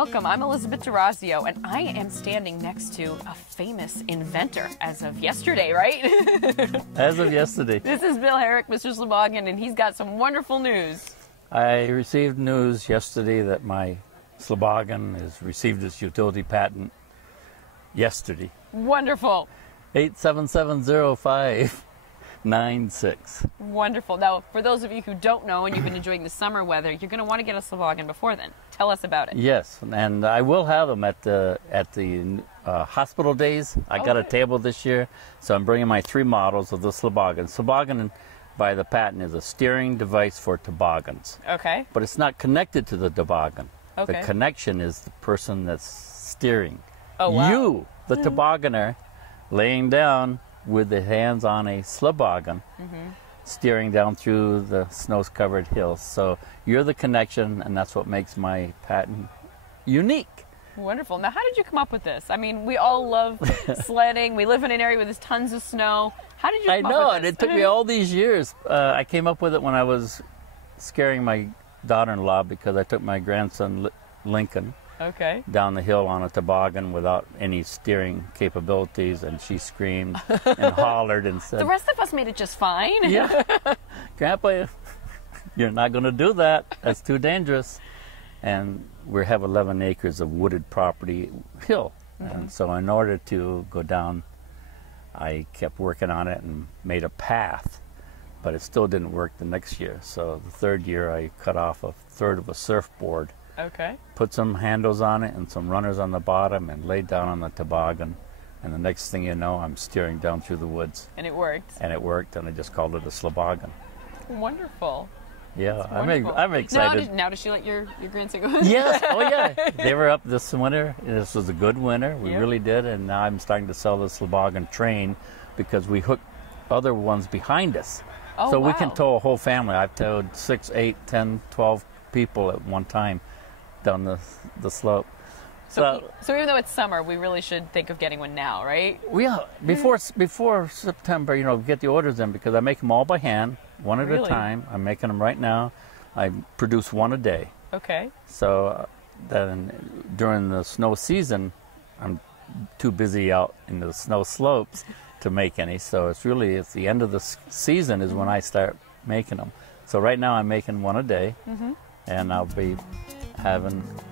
welcome. I'm Elizabeth DeRazio, and I am standing next to a famous inventor as of yesterday, right? As of yesterday. This is Bill Herrick, Mr. Slobogin, and he's got some wonderful news. I received news yesterday that my Slobogin has received its utility patent yesterday. Wonderful. 8770596. Wonderful. Now, for those of you who don't know and you've been enjoying the summer weather, you're going to want to get a Slobogin before then. Tell us about it. Yes, and I will have them at the hospital days. I got a table this year, so I'm bringing my 3 models of the Slobogin. Slobogin, by the patent, is a steering device for toboggans. Okay. But it's not connected to the toboggan. Okay. The connection is the person that's steering. Oh, wow. You, the tobogganer, laying down with the hands on a Slobogin, steering down through the snow-covered hills. So you're the connection, and that's what makes my patent unique. Wonderful. Now, how did you come up with this? I mean, we all love sledding. We live in an area where there's tons of snow. How did you come up with this? I know, and it took me all these years. I came up with it when I was scaring my daughter-in-law because I took my grandson, Lincoln, down the hill on a toboggan without any steering capabilities, and she screamed and hollered and said, "The rest of us made it just fine." "Yeah, Grandpa, you're not going to do that. That's too dangerous." And we have 11 acres of wooded property hill, and so in order to go down, I kept working on it and made a path, but it still didn't work the next year. So the 3rd year, I cut off a 1/3 of a surfboard. Okay. Put some handles on it and some runners on the bottom and laid down on the toboggan. And the next thing you know, I'm steering down through the woods. And it worked. And it worked, and I just called it a Slobogin. Wonderful. Yeah, I'm excited. Now, does she let your grandson go? Yes, oh yeah. They were up this winter. This was a good winter. We really did. And now I'm starting to sell the Slobogin train because we hooked other ones behind us. Oh, so wow. we can tow a whole family. I've towed 6, 8, 10, 12 people at one time down the slope. So even though it's summer, we really should think of getting one now, right? Yeah, before September, get the orders in because I make them all by hand, one at a time. I'm making them right now. I produce one a day. Okay. So then during the snow season, I'm too busy out in the snow slopes to make any. So it's the end of the season is when I start making them. So right now I'm making one a day, and I'll be I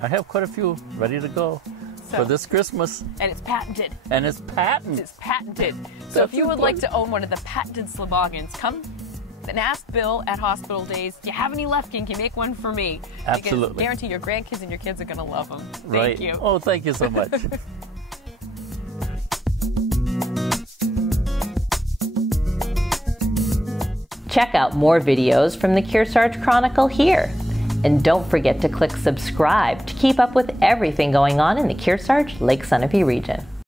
have quite a few ready to go for this Christmas. And it's patented. And it's patented. It's patented. So if you would like to own one of the patented Slobogins, come and ask Bill at hospital days, do you have any left? Can you make one for me? Absolutely. Because I guarantee your grandkids and your kids are going to love them. Right. Thank you. Oh, thank you so much. Check out more videos from the Kearsarge Chronicle here. And don't forget to click subscribe to keep up with everything going on in the Kearsarge Lake Sunapee region.